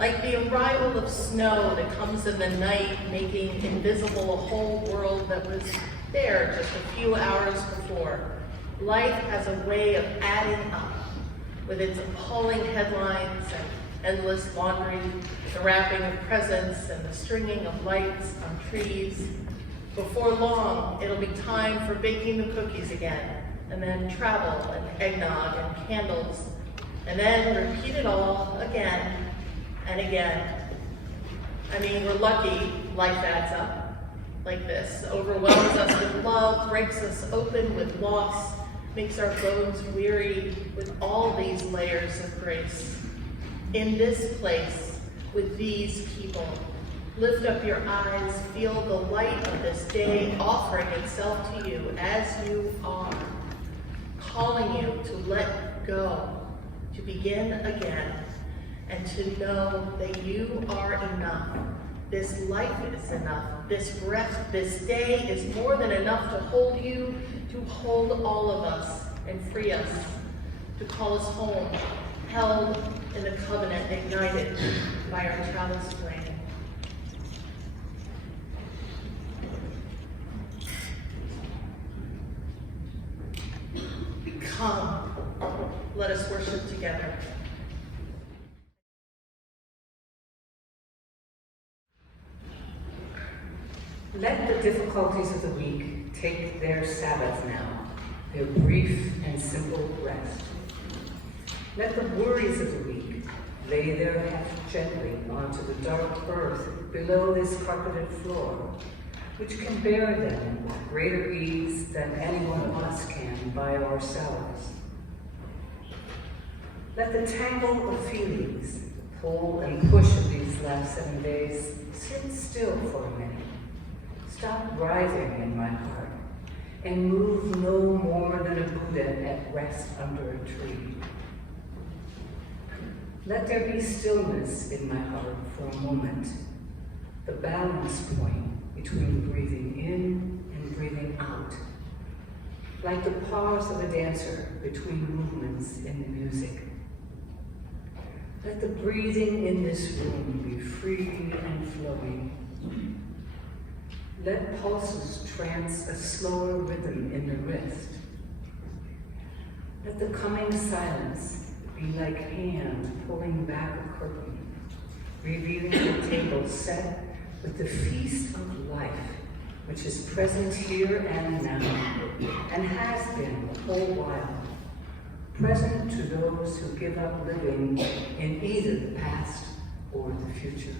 like the arrival of snow that comes in the night, making invisible a whole world that was there just a few hours before. Life has a way of adding up, with its appalling headlines and endless laundry, the wrapping of presents and the stringing of lights on trees. Before long, it'll be time for baking the cookies again, and then travel and eggnog and candles, and then repeat it all again and again. I mean, we're lucky life adds up like this, overwhelms us with love, breaks us open with loss, makes our bones weary with all these layers of grace. In this place, with these people, lift up your eyes, feel the light of this day offering itself to you as you are, calling you to let go, to begin again, and to know that you are enough. This life is enough. This breath, this day is more than enough to hold you, to hold all of us and free us, to call us home, held in the covenant ignited by our chalice flame. Come, let us worship together. Let the difficulties of the week take their Sabbath now, their brief and simple rest. Let the worries of the week lay their heft gently onto the dark earth below this carpeted floor, which can bear them with greater ease than any one of us can by ourselves. Let the tangle of feelings, the pull and push of these last 7 days, sit still for a minute. Stop writhing in my heart, and move no more than a Buddha at rest under a tree. Let there be stillness in my heart for a moment, the balance point between breathing in and breathing out, like the pause of a dancer between movements in the music. Let the breathing in this room be free and flowing. Let pulses trance a slower rhythm in the wrist. Let the coming silence be like hand pulling back a curtain, revealing the table set with the feast of life, which is present here and now, and has been a whole while, present to those who give up living in either the past or the future.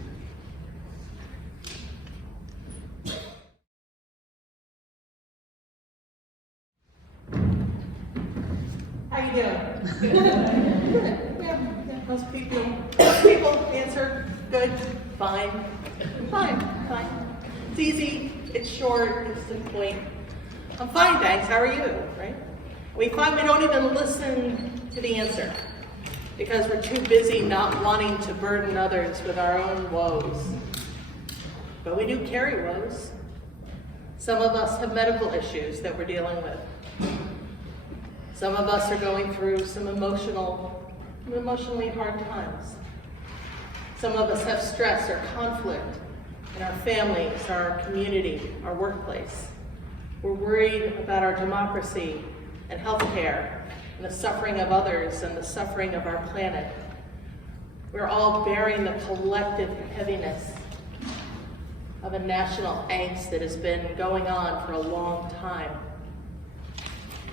How you doing? Good. Yeah. Most people answer good, fine. It's easy, it's short, it's to the point. I'm fine, thanks. How are you? Right? We find we don't even listen to the answer because we're too busy not wanting to burden others with our own woes. But we do carry woes. Some of us have medical issues that we're dealing with. Some of us are going through some emotionally hard times. Some of us have stress or conflict in our families, our community, our workplace. We're worried about our democracy and healthcare and the suffering of others and the suffering of our planet. We're all bearing the collective heaviness of a national angst that has been going on for a long time.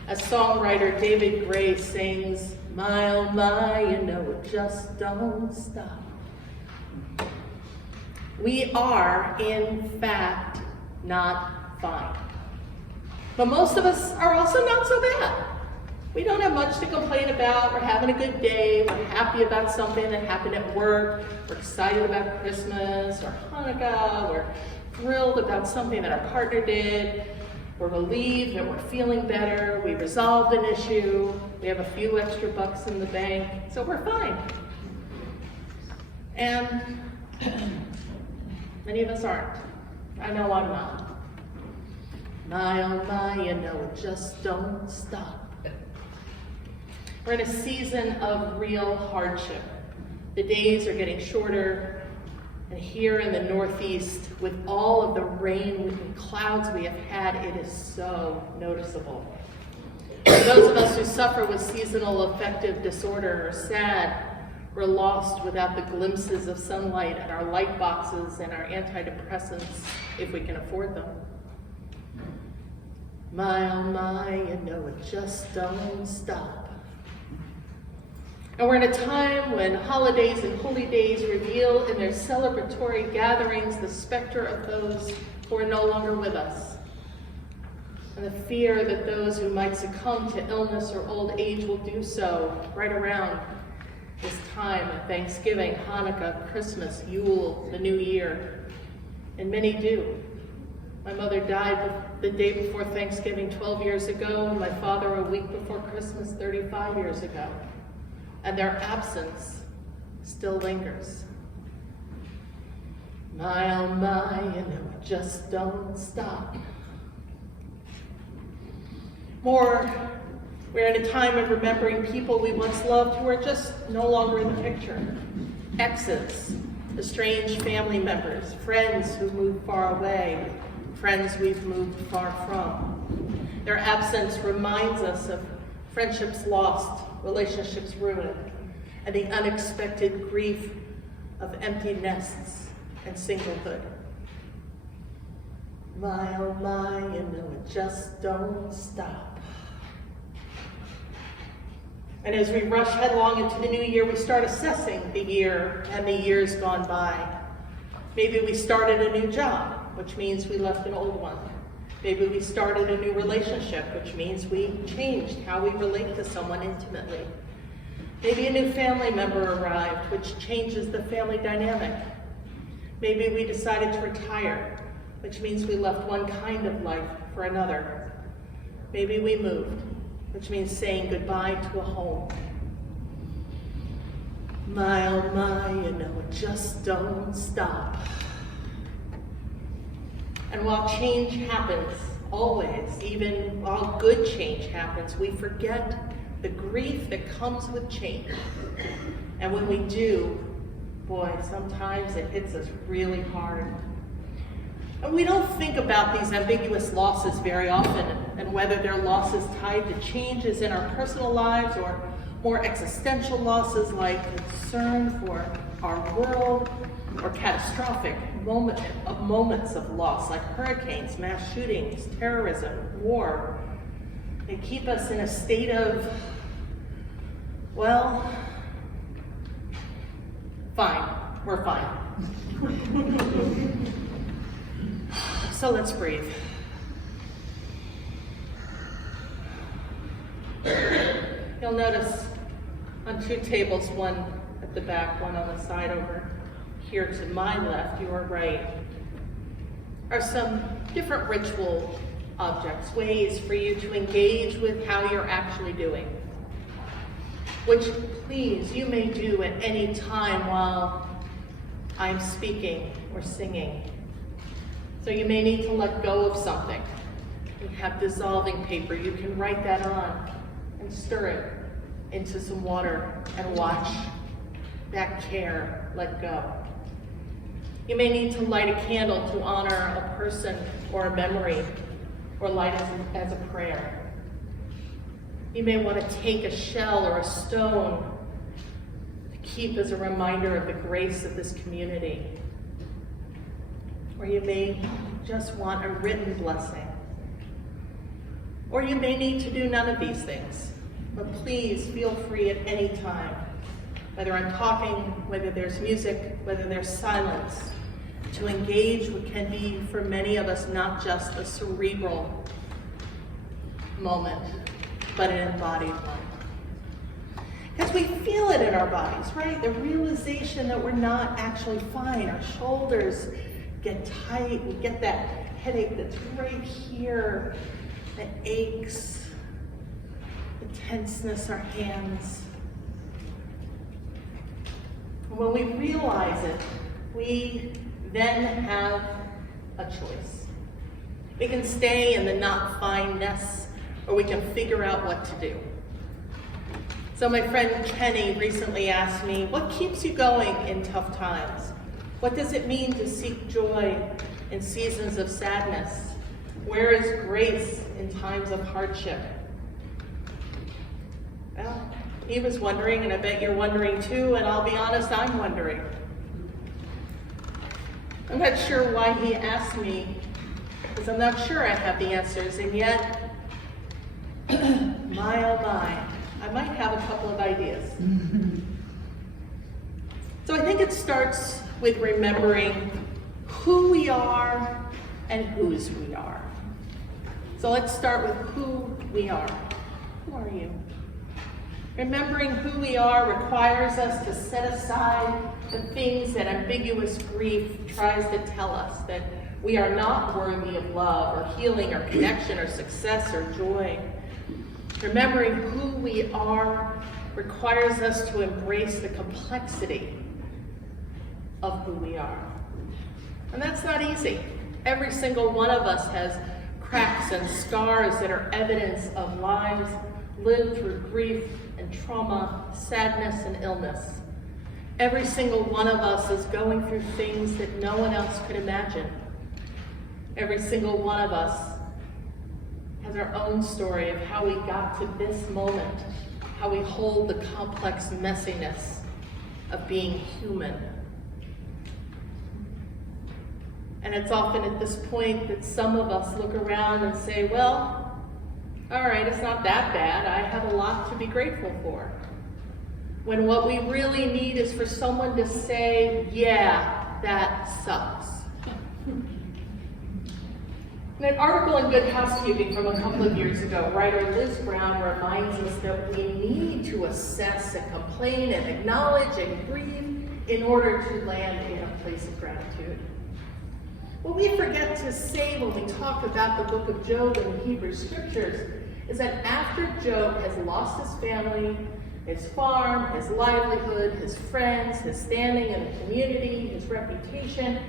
As songwriter David Gray sings, "My, oh my, you know it just don't stop." We are, in fact, not fine. But most of us are also not so bad. We don't have much to complain about. We're having a good day. We're happy about something that happened at work. We're excited about Christmas or Hanukkah. We're thrilled about something that our partner did. We're relieved that we're feeling better. We resolved an issue. We have a few extra bucks in the bank, so we're fine. And many of us aren't. I know I'm not. My, oh my, you know it just don't stop. We're in a season of real hardship. The days are getting shorter, and here in the Northeast, with all of the rain and clouds we have had, it is so noticeable. For those of us who suffer with seasonal affective disorder, are sad, we're lost without the glimpses of sunlight and our light boxes and our antidepressants, if we can afford them. My, oh my, you know it just don't stop. And we're in a time when holidays and holy days reveal in their celebratory gatherings the specter of those who are no longer with us. And the fear that those who might succumb to illness or old age will do so right around this time of Thanksgiving, Hanukkah, Christmas, Yule, the New Year. And many do. My mother died the day before Thanksgiving 12 years ago, and my father a week before Christmas 35 years ago. And their absence still lingers. My, oh my, you know, it just don't stop. We're in a time of remembering people we once loved who are just no longer in the picture. Exes, estranged family members, friends who moved far away, friends we've moved far from. Their absence reminds us of friendships lost, relationships ruined, and the unexpected grief of empty nests and singlehood. My, oh my, you know it just don't stop. And as we rush headlong into the new year, we start assessing the year and the years gone by. Maybe we started a new job, which means we left an old one. Maybe we started a new relationship, which means we changed how we relate to someone intimately. Maybe a new family member arrived, which changes the family dynamic. Maybe we decided to retire, which means we left one kind of life for another. Maybe we moved, which means saying goodbye to a home. My, oh my, you know, it just don't stop. And while change happens, always, even while good change happens, we forget the grief that comes with change. And when we do, boy, sometimes it hits us really hard. And we don't think about these ambiguous losses very often, and whether they're losses tied to changes in our personal lives or more existential losses like concern for our world, or catastrophic moments of loss like hurricanes, mass shootings, terrorism, war. They keep us in a state of, well, fine, we're fine. So let's breathe. You'll notice on two tables, one at the back, one on the side over here to my left, your right, are some different ritual objects, ways for you to engage with how you're actually doing, which please you may do at any time while I'm speaking or singing. So you may need to let go of something. You have dissolving paper, you can write that on and stir it into some water and watch that care let go. You may need to light a candle to honor a person or a memory, or light it as a prayer. You may want to take a shell or a stone to keep as a reminder of the grace of this community. Or you may just want a written blessing. Or you may need to do none of these things, but please feel free at any time, whether I'm talking, whether there's music, whether there's silence, to engage what can be, for many of us, not just a cerebral moment, but an embodied one. Because we feel it in our bodies, right? The realization that we're not actually fine. Our shoulders get tight. We get that headache that's right here, that aches, the tenseness, our hands. And when we realize it, we then have a choice. We can stay in the not fineness, or we can figure out what to do. So my friend Kenny recently asked me, what keeps you going in tough times? What does it mean to seek joy in seasons of sadness? Where is grace in times of hardship? Well, he was wondering, and I bet you're wondering too, and I'll be honest, I'm wondering. I'm not sure why he asked me, because I'm not sure I have the answers, and yet, my oh my, I might have a couple of ideas. So I think it starts with remembering who we are and whose we are. So let's start with who we are. Who are you? Remembering who we are requires us to set aside the things that ambiguous grief tries to tell us, that we are not worthy of love or healing or connection or success or joy. Remembering who we are requires us to embrace the complexity of who we are. And that's not easy. Every single one of us has cracks and scars that are evidence of lives lived through grief and trauma, sadness and illness. Every single one of us is going through things that no one else could imagine. Every single one of us has our own story of how we got to this moment, how we hold the complex messiness of being human. And it's often at this point that some of us look around and say, well, all right, it's not that bad. I have a lot to be grateful for. When what we really need is for someone to say, yeah, that sucks. In an article in Good Housekeeping from a couple of years ago, writer Liz Brown reminds us that we need to assess and complain and acknowledge and grieve in order to land in a place of gratitude. What we forget to say when we talk about the book of Job in the Hebrew Scriptures is that after Job has lost his family, his farm, his livelihood, his friends, his standing in the community, his reputation,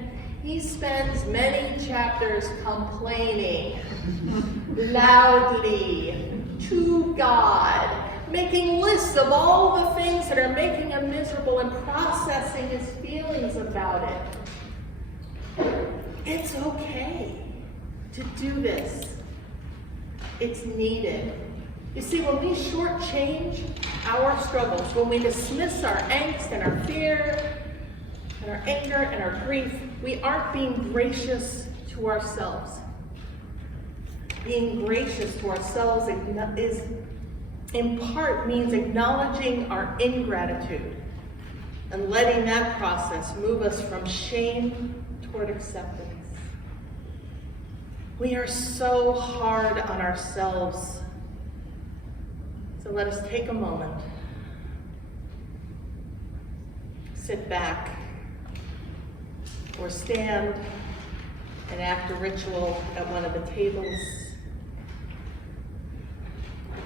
he spends many chapters complaining loudly to God, making lists of all the things that are making him miserable and processing his feelings about it. It's okay to do this. It's needed. You see, when we shortchange our struggles, when we dismiss our angst and our fear and our anger and our grief, we aren't being gracious to ourselves. Being gracious to ourselves is, in part, means acknowledging our ingratitude and letting that process move us from shame toward acceptance. We are so hard on ourselves. So let us take a moment, sit back, or stand and act a ritual at one of the tables.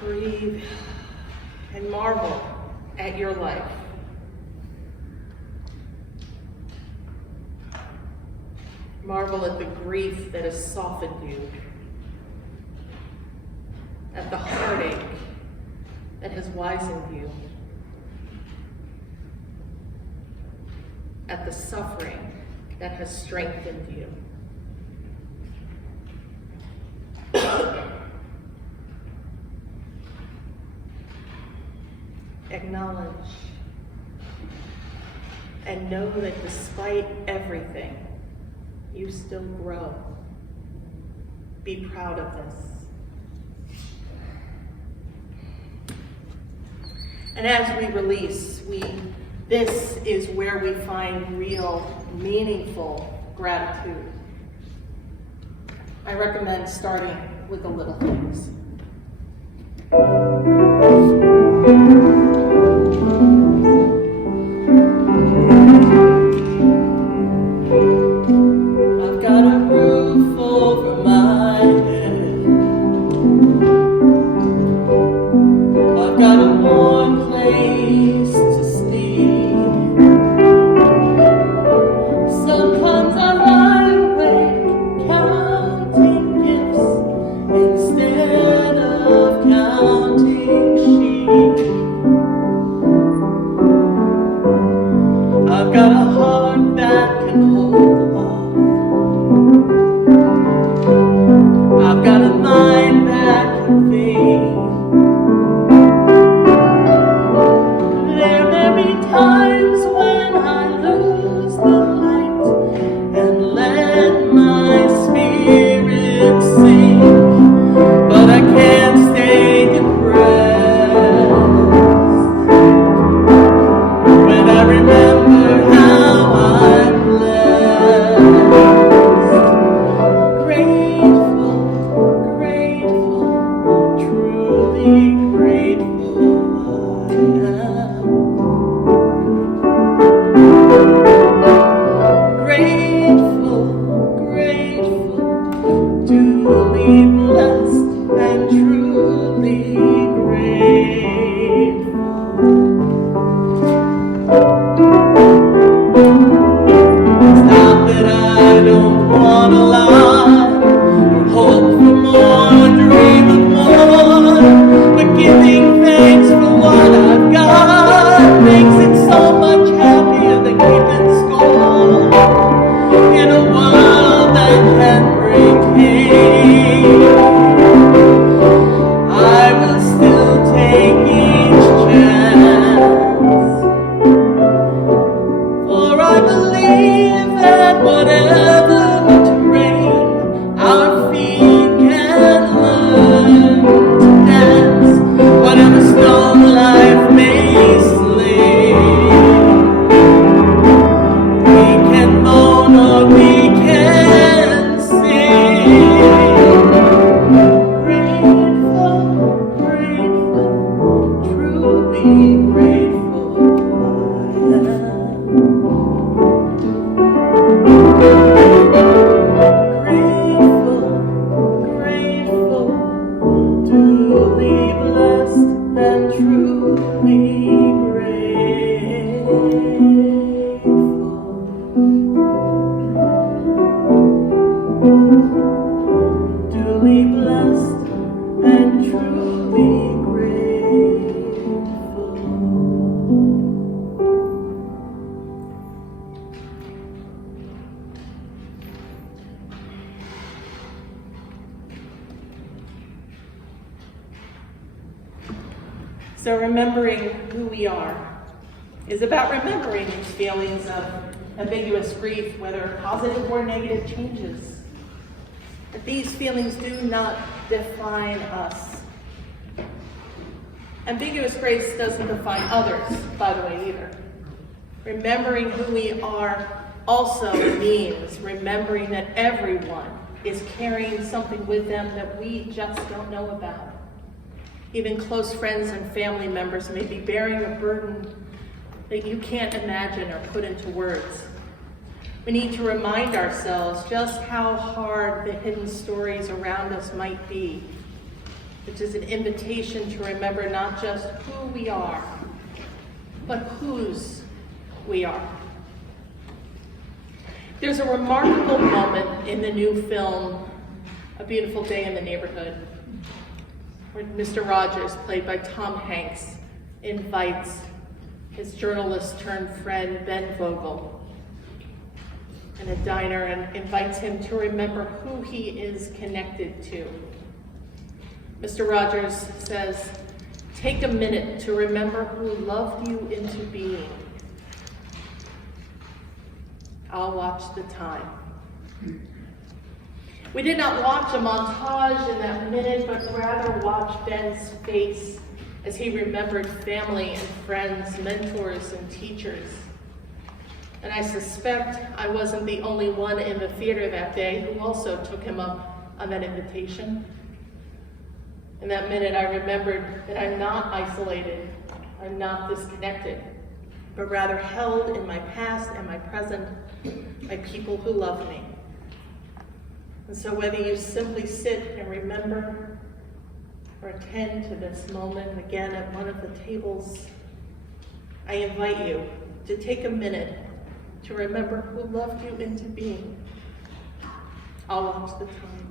Breathe and marvel at your life. Marvel at the grief that has softened you, at the heartache that has wizened you, at the suffering that has strengthened you. Acknowledge and know that despite everything, you still grow. Be proud of this. And as we release, this is where we find real, meaningful gratitude. I recommend starting with the little things. I've got a roof over my head. I've got a warm place to sleep. Sometimes I lie awake counting gifts instead of counting sheep. want a lot, or hope for more, or dream of more, but giving thanks for what I've got makes it so much happier than keeping score. In a world that can bring pain, I will still take each chance, for I believe that whatever the terrain, our feet can learn to dance, whatever stone life may slay. We can moan or we can sing. Grateful, grateful, truly grateful I am. Grateful, grateful, duly blessed and truly grateful. Duly blessed and truly grateful. So remembering who we are is about remembering these feelings of ambiguous grief, whether positive or negative changes. But these feelings do not define us. Ambiguous grace doesn't define others, by the way, either. Remembering who we are also means remembering that everyone is carrying something with them that we just don't know about. Even close friends and family members may be bearing a burden that you can't imagine or put into words. We need to remind ourselves just how hard the hidden stories around us might be, which is an invitation to remember not just who we are, but whose we are. There's a remarkable moment in the new film, A Beautiful Day in the Neighborhood, where Mr. Rogers, played by Tom Hanks, invites his journalist turned friend, Ben Vogel, in a diner and invites him to remember who he is connected to. Mr. Rogers says, "Take a minute to remember who loved you into being. I'll watch the time." We did not watch a montage in that minute, but rather watch Ben's face as he remembered family and friends, mentors and teachers. And I suspect I wasn't the only one in the theater that day who also took him up on that invitation. In that minute, I remembered that I'm not isolated, I'm not disconnected, but rather held in my past and my present by people who love me. And so whether you simply sit and remember or attend to this moment again at one of the tables, I invite you to take a minute to remember who loved you into being. I'll watch the time.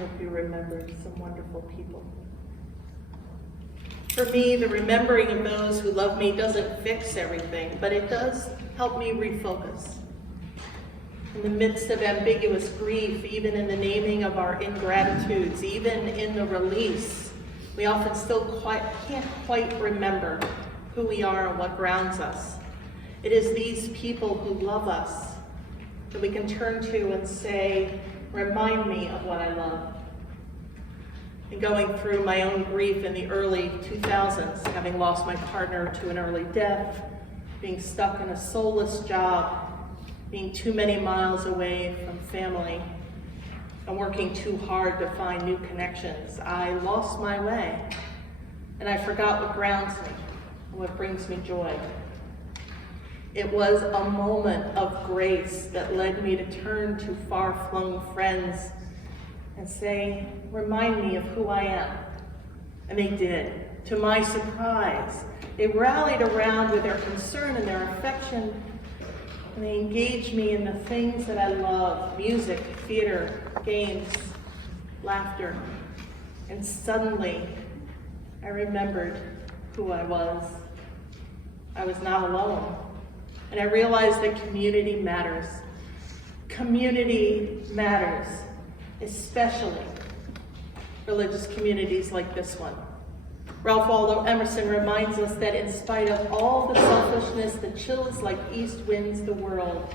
hope you remembered some wonderful people. For me, the remembering of those who love me doesn't fix everything, but it does help me refocus. In the midst of ambiguous grief, even in the naming of our ingratitudes, even in the release, we often still can't quite remember who we are and what grounds us. It is these people who love us that we can turn to and say, remind me of what I love. And going through my own grief in the early 2000s, having lost my partner to an early death, being stuck in a soulless job, being too many miles away from family, and working too hard to find new connections, I lost my way, and I forgot what grounds me and what brings me joy. It was a moment of grace that led me to turn to far-flung friends and say, remind me of who I am. And they did. To my surprise, they rallied around with their concern and their affection, and they engaged me in the things that I love: music, theater, games, laughter. And suddenly, I remembered who I was. I was not alone. And I realized that community matters. Community matters, especially religious communities like this one. Ralph Waldo Emerson reminds us that in spite of all the selfishness that chills like east winds the world,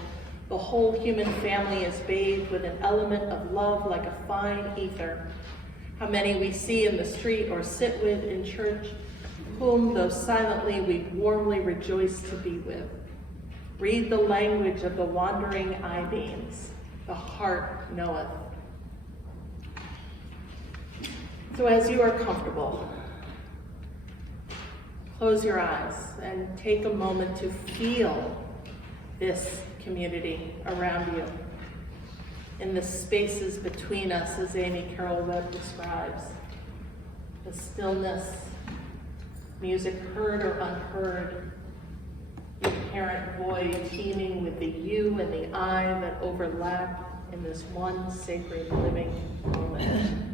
the whole human family is bathed with an element of love like a fine ether. How many we see in the street or sit with in church, whom, though silently, we warmly rejoice to be with. Read the language of the wandering I-beams. The heart knoweth. So as you are comfortable, close your eyes and take a moment to feel this community around you. In the spaces between us, as Amy Carroll Webb describes, the stillness, music heard or unheard, the inherent void teeming with the you and the I that overlap in this one sacred living moment.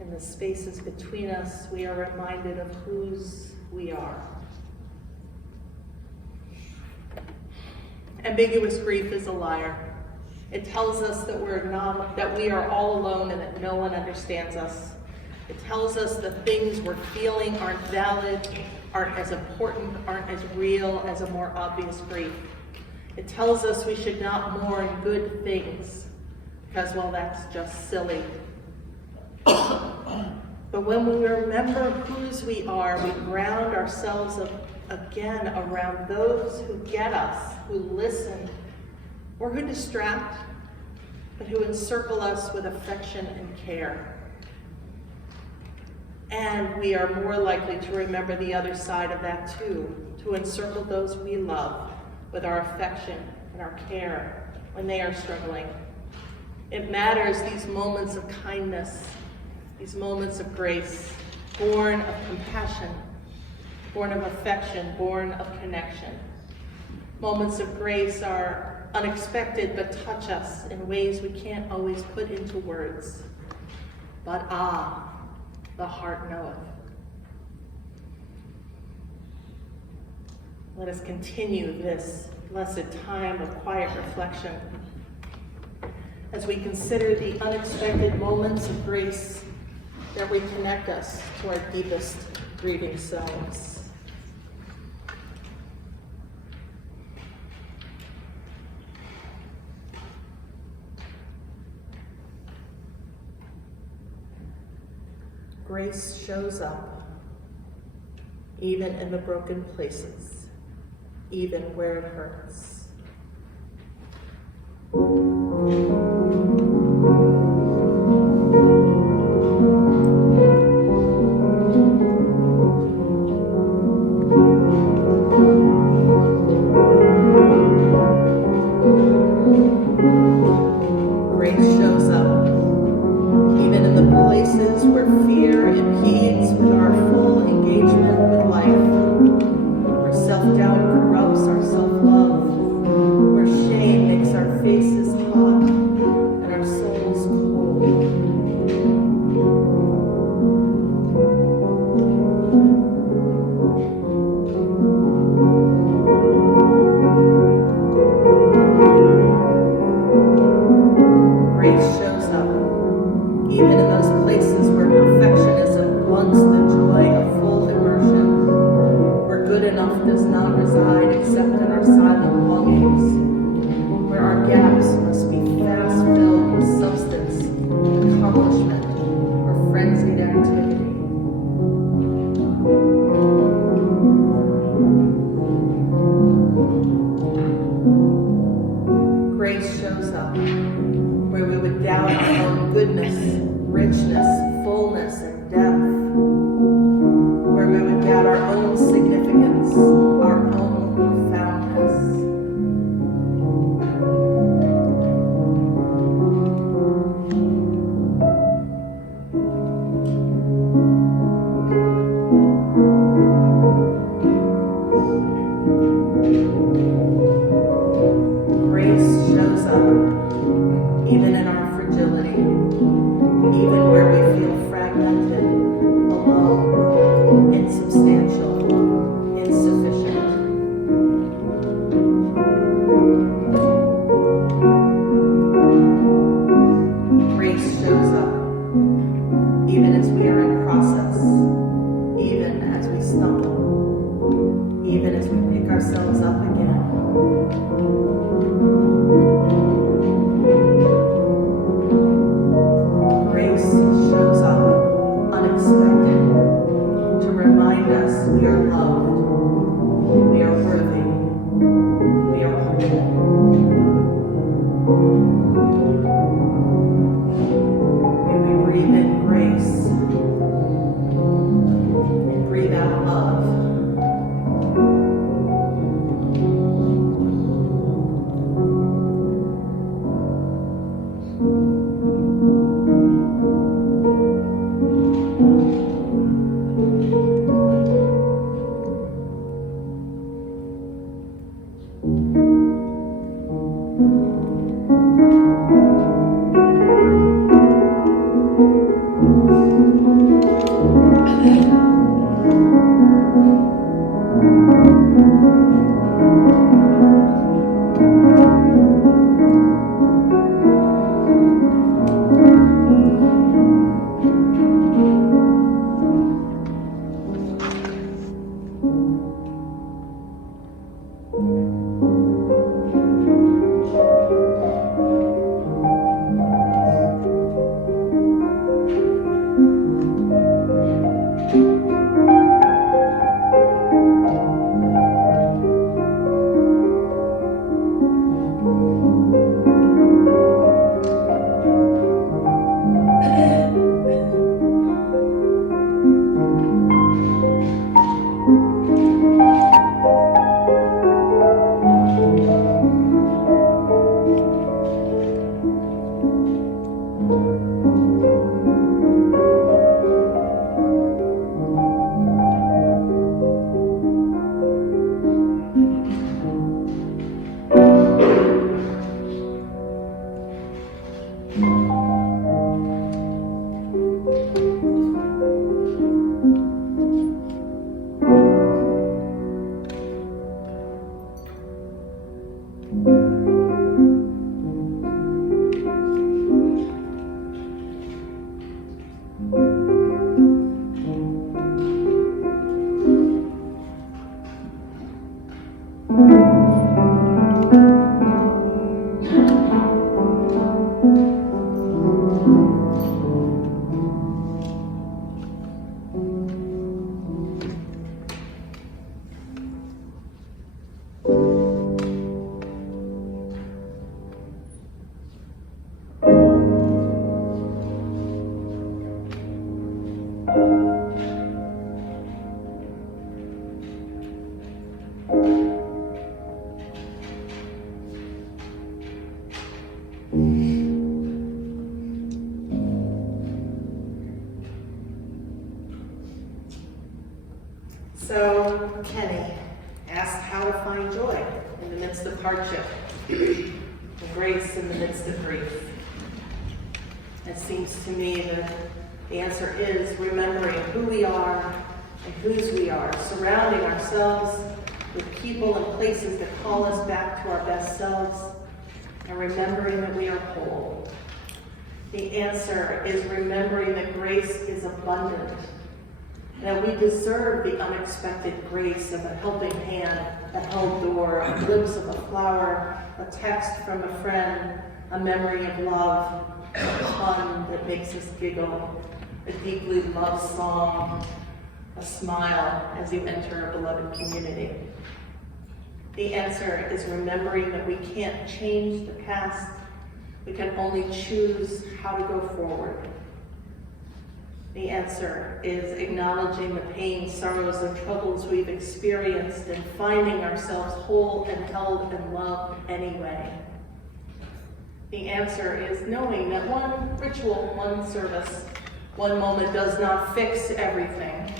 In the spaces between us, we are reminded of whose we are. Ambiguous grief is a liar. It tells us that we are all alone and that no one understands us. It tells us the things we're feeling aren't valid, aren't as important, aren't as real as a more obvious grief. It tells us we should not mourn good things because, well, that's just silly. But when we remember whose we are, we ground ourselves again around those who get us, who listen, or who distract, but who encircle us with affection and care. And we are more likely to remember the other side of that too, to encircle those we love with our affection and our care when they are struggling. It matters, these moments of kindness, these moments of grace, born of compassion, born of affection, born of connection. Moments of grace are unexpected but touch us in ways we can't always put into words. But the heart knoweth. Let us continue this blessed time of quiet reflection as we consider the unexpected moments of grace that reconnect us to our deepest grieving selves. Grace shows up, even in the broken places, even where it hurts. Grace shows up good enough does not reside except in our silent longings, where our gaps must be fast filled with substance, accomplishment, or frenzied activity. Grace shows up where we would doubt our own goodness, richness, fullness, and depth, where we would doubt our own significance, our own profoundness. Grace shows up even in our fragility, even where we feel fragmented, alone, insubstantial, insufficient. Grace shows up even as we are in process, even as we stumble, even as we pick ourselves up again. Grace shows up unexpected to remind us we are loved, we are worthy, we are whole. May we breathe in grace and breathe out love. So Kenny asked how to find joy in the midst of hardship and grace in the midst of grief. It seems to me that the answer is remembering who we are and whose we are, surrounding ourselves with people and places that call us back to our best selves, and remembering that we are whole. The answer is remembering that grace is abundant That we deserve the unexpected grace of a helping hand, a held door, a glimpse of a flower, a text from a friend, a memory of love, a pun that makes us giggle, a deeply loved song, a smile as you enter a beloved community. The answer is remembering that we can't change the past. We can only choose how to go forward. The answer is acknowledging the pain, sorrows, and troubles we've experienced and finding ourselves whole and held and loved anyway. The answer is knowing that one ritual, one service, one moment does not fix everything.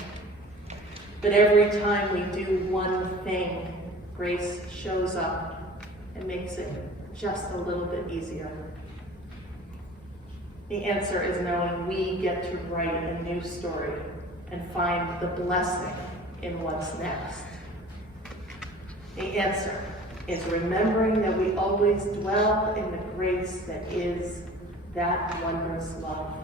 But every time we do one thing, grace shows up and makes it just a little bit easier. The answer is knowing we get to write a new story and find the blessing in what's next. The answer is remembering that we always dwell in the grace that is that wondrous love.